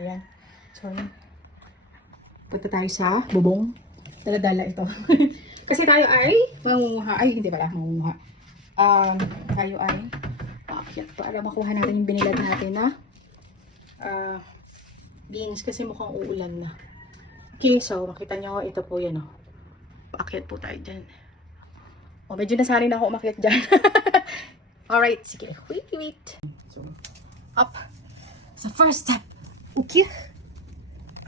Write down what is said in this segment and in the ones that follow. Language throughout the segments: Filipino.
Ayan. So, punta tayo sa bubong. Dala-dala ito. Kasi tayo ay mangunguha. Ay, hindi pala mangunguha. Tayo ay aakyat para makuha natin yung binilad natin na beans kasi mukhang uulan na. Okay, so makita nyo, ito po yan. Paakyat po tayo dyan. Medyo nasanay na ako umakyat dyan. Alright, sige. Wait. So, up. So, first step. Okay.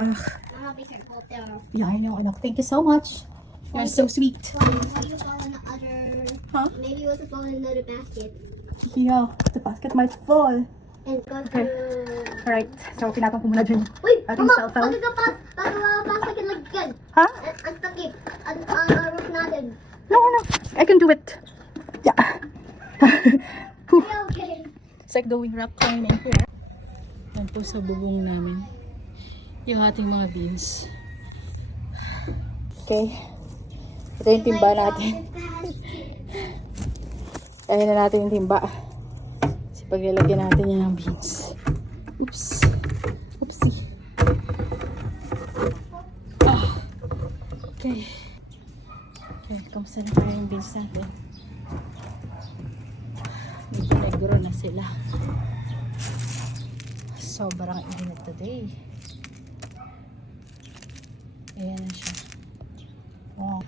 I'll be careful there. Yeah, I know. Thank you so much. You're so sweet. Why you fall in the other? Huh? Maybe you want to fall in another basket Yeah, the basket might fall. and go Okay. through. Alright, so tinatong ko muna dyan. Wait, Ating come on. cellphone. Pag ka lagyan. Ha? Ang takip. Ang roof natin. No, I can do it. Yeah. Okay. It's like going rock climbing here. Yan po sa bubong namin. Yung ating mga beans. Okay. Ito yung timba natin. Ayan na natin yung timba. Kasi paglalagyan natin yan ng beans. Oops. Oopsie. Okay. Okay, kamusta na kaya yung beans natin? Medyo naguro na sila. Sobrang init today. Ayan na siya. Wow.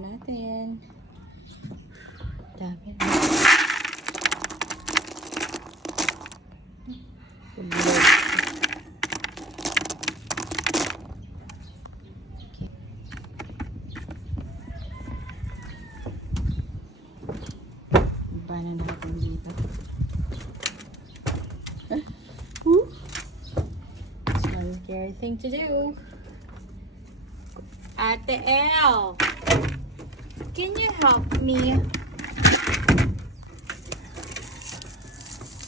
Natin. Dami. Bana natin dito. It's one scary thing to do. Ate Elle, can you help me?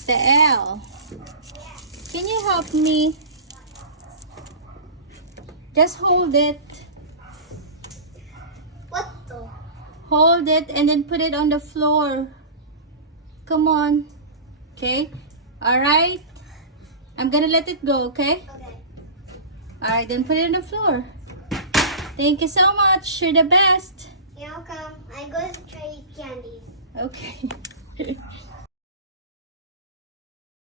Ate Elle, can you help me? Just hold it. What the? Hold it and then put it on the floor. Come on. Okay? Alright? I'm gonna let it go, okay? Okay. Alright, then put it on the floor. Thank you so much. You're the best. You're welcome. I'm going to try to eat candies. Okay.